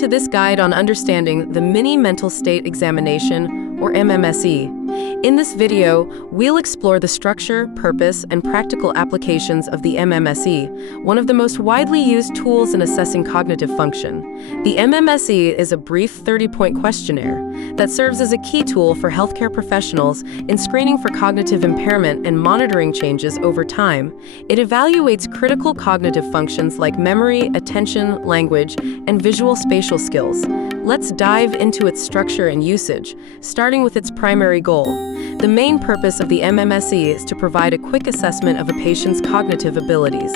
to this guide on understanding the Mini Mental State Examination, or MMSE. In this video, we'll explore the structure, purpose, and practical applications of the MMSE, one of the most widely used tools in assessing cognitive function. The MMSE is a brief 30-point questionnaire that serves as a key tool for healthcare professionals in screening for cognitive impairment and monitoring changes over time. It evaluates critical cognitive functions like memory, attention, language, and visual spatial skills. Let's dive into its structure and usage, starting with its primary goal. The main purpose of the MMSE is to provide a quick assessment of a patient's cognitive abilities.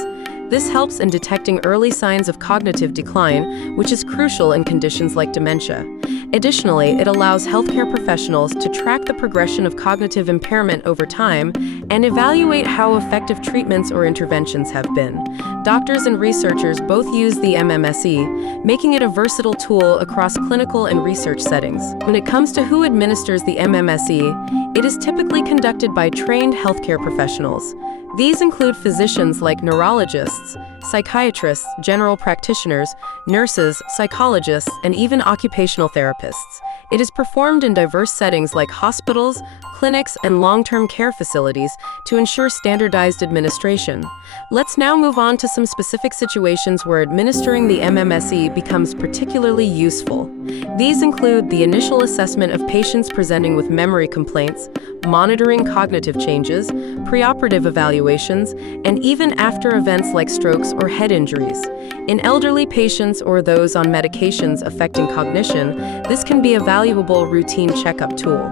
This helps in detecting early signs of cognitive decline, which is crucial in conditions like dementia. Additionally, it allows healthcare professionals to track the progression of cognitive impairment over time and evaluate how effective treatments or interventions have been. Doctors and researchers both use the MMSE, making it a versatile tool across clinical and research settings. When it comes to who administers the MMSE, it is typically conducted by trained healthcare professionals. These include physicians like neurologists, psychiatrists, general practitioners, nurses, psychologists, and even occupational therapists. It is performed in diverse settings like hospitals, clinics, and long-term care facilities to ensure standardized administration. Let's now move on to some specific situations where administering the MMSE becomes particularly useful. These include the initial assessment of patients presenting with memory complaints, monitoring cognitive changes, preoperative evaluations, and even after events like strokes or head injuries. In elderly patients or those on medications affecting cognition, this can be a valuable routine checkup tool.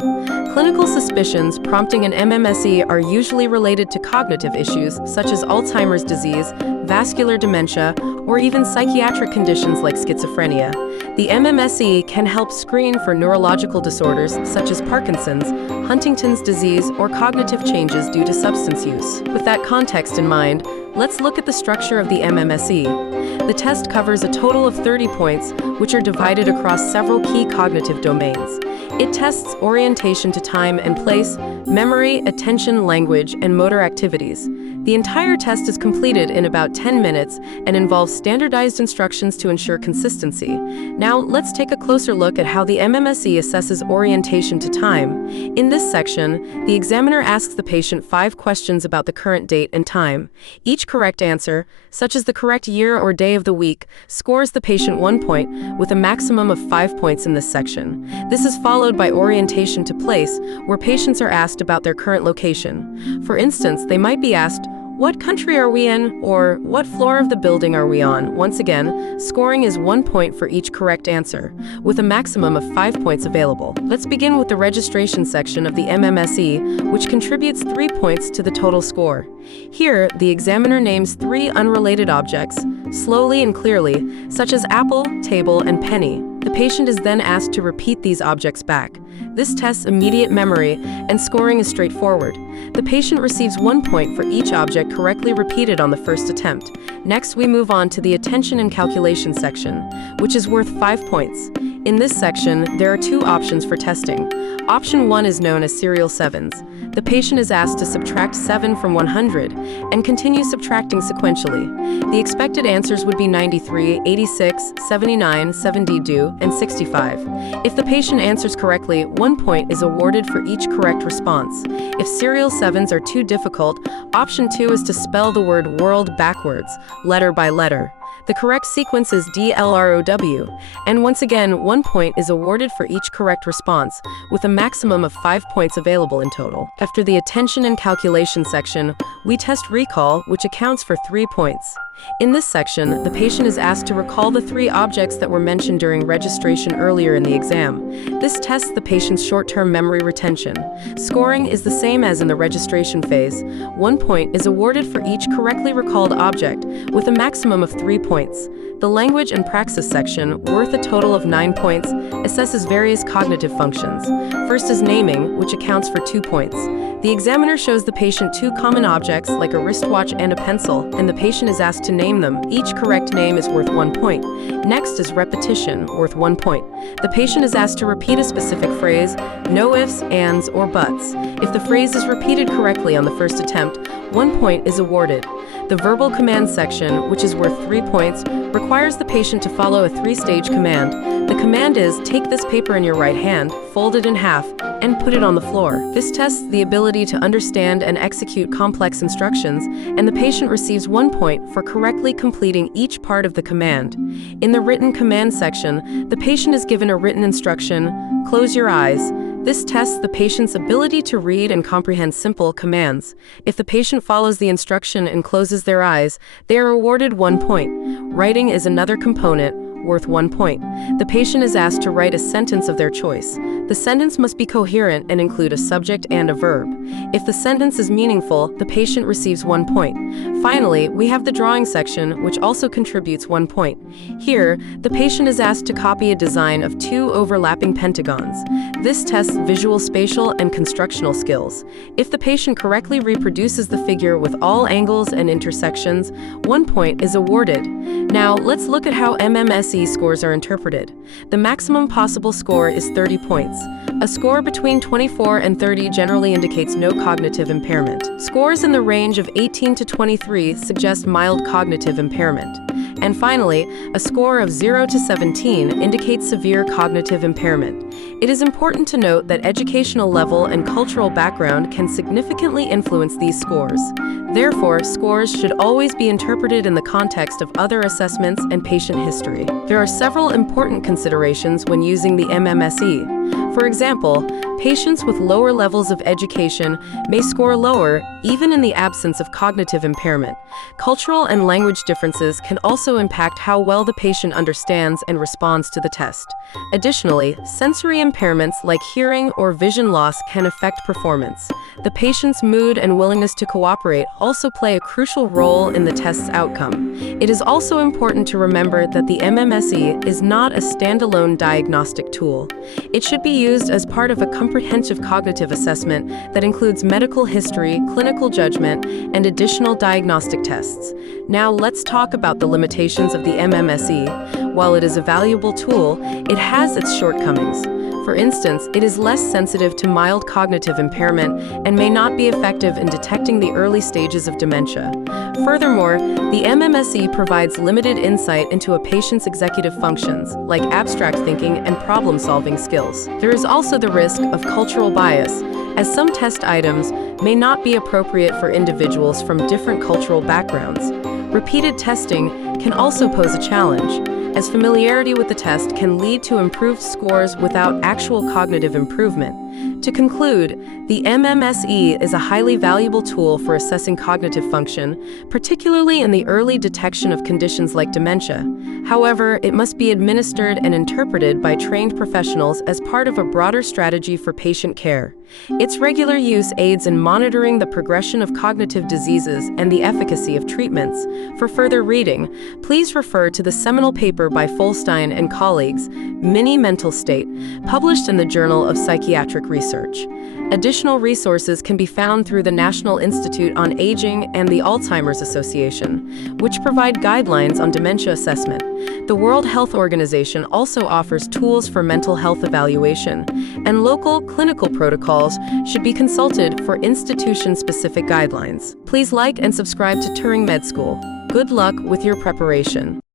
Clinical suspicions prompting an MMSE are usually related to cognitive issues such as Alzheimer's disease, vascular dementia, or even psychiatric conditions like schizophrenia. The MMSE can help screen for neurological disorders such as Parkinson's, Huntington's disease, or cognitive changes due to substance use. With that context in mind, let's look at the structure of the MMSE. The test covers a total of 30 points, which are divided across several key cognitive domains. It tests orientation to time and place, memory, attention, language, and motor activities. The entire test is completed in about 10 minutes and involves standardized instructions to ensure consistency. Now, let's take a closer look at how the MMSE assesses orientation to time. In this section, the examiner asks the patient 5 questions about the current date and time. Each correct answer, such as the correct year or day of the week, scores the patient 1 point, with a maximum of 5 points in this section. This is followed by orientation to place, where patients are asked about their current location. For instance, they might be asked, "What country are we in?" or "What floor of the building are we on?" Once again, scoring is 1 point for each correct answer, with a maximum of 5 points available. Let's begin with the registration section of the MMSE, which contributes 3 points to the total score. Here, the examiner names 3 unrelated objects, slowly and clearly, such as apple, table, and penny. The patient is then asked to repeat these objects back. This tests immediate memory, and scoring is straightforward. The patient receives 1 point for each object correctly repeated on the first attempt. Next, we move on to the attention and calculation section, which is worth 5 points. In this section, there are 2 options for testing. Option 1 is known as serial sevens. The patient is asked to subtract 7 from 100 and continue subtracting sequentially. The expected answers would be 93, 86, 79, 72, and 65. If the patient answers correctly, 1 point is awarded for each correct response. If serial sevens are too difficult, option 2 is to spell the word world backwards, letter by letter. The correct sequence is DLROW, and once again, 1 point is awarded for each correct response, with a maximum of 5 points available in total. After the attention and calculation section, we test recall, which accounts for 3 points. In this section, the patient is asked to recall the 3 objects that were mentioned during registration earlier in the exam. This tests the patient's short-term memory retention. Scoring is the same as in the registration phase. 1 point is awarded for each correctly recalled object, with a maximum of 3 points. The language and praxis section, worth a total of 9 points, assesses various cognitive functions. First is naming, which accounts for 2 points. The examiner shows the patient 2 common objects, like a wristwatch and a pencil, and the patient is asked to name them. Each correct name is worth 1 point. Next is repetition, worth 1 point. The patient is asked to repeat a specific phrase, no ifs, ands, or buts. If the phrase is repeated correctly on the first attempt, 1 point is awarded. The verbal command section, which is worth 3 points, requires the patient to follow a 3-stage command. The command is, take this paper in your right hand, fold it in half, and put it on the floor. This tests the ability to understand and execute complex instructions, and the patient receives 1 point for correctly completing each part of the command. In the written command section, the patient is given a written instruction, close your eyes. This tests the patient's ability to read and comprehend simple commands. If the patient follows the instruction and closes their eyes, they are awarded 1 point. Writing is another component, worth 1 point. The patient is asked to write a sentence of their choice. The sentence must be coherent and include a subject and a verb. If the sentence is meaningful, the patient receives 1 point. Finally, we have the drawing section, which also contributes 1 point. Here, the patient is asked to copy a design of 2 overlapping pentagons. This tests visual, spatial, and constructional skills. If the patient correctly reproduces the figure with all angles and intersections, 1 point is awarded. Now, let's look at how MMSE scores are interpreted. The maximum possible score is 30 points. A score between 24 and 30 generally indicates no cognitive impairment. Scores in the range of 18 to 23 suggest mild cognitive impairment. And finally, a score of 0 to 17 indicates severe cognitive impairment. It is important to note that educational level and cultural background can significantly influence these scores. Therefore, scores should always be interpreted in the context of other assessments and patient history. There are several important considerations when using the MMSE. For example, patients with lower levels of education may score lower even in the absence of cognitive impairment. Cultural and language differences can also impact how well the patient understands and responds to the test. Additionally, sensory impairments like hearing or vision loss can affect performance. The patient's mood and willingness to cooperate also play a crucial role in the test's outcome. It is also important to remember that the MMSE is not a standalone diagnostic tool. It should be used as part of a comprehensive cognitive assessment that includes medical history, clinical judgment, and additional diagnostic tests. Now let's talk about the limitations of the MMSE. While it is a valuable tool, it has its shortcomings. For instance, it is less sensitive to mild cognitive impairment and may not be effective in detecting the early stages of dementia. Furthermore, the MMSE provides limited insight into a patient's executive functions, like abstract thinking and problem-solving skills. There is also the risk of cultural bias, as some test items may not be appropriate for individuals from different cultural backgrounds. Repeated testing can also pose a challenge, as familiarity with the test can lead to improved scores without actual cognitive improvement. To conclude, the MMSE is a highly valuable tool for assessing cognitive function, particularly in the early detection of conditions like dementia. However, it must be administered and interpreted by trained professionals as part of a broader strategy for patient care. Its regular use aids in monitoring the progression of cognitive diseases and the efficacy of treatments. For further reading, please refer to the seminal paper by Folstein and colleagues, Mini Mental State, published in the Journal of Psychiatric Research. Additional resources can be found through the National Institute on Aging and the Alzheimer's Association, which provide guidelines on dementia assessment. The World Health Organization also offers tools for mental health evaluation, and local clinical protocols should be consulted for institution-specific guidelines. Please like and subscribe to Turingmedschool. Good luck with your preparation.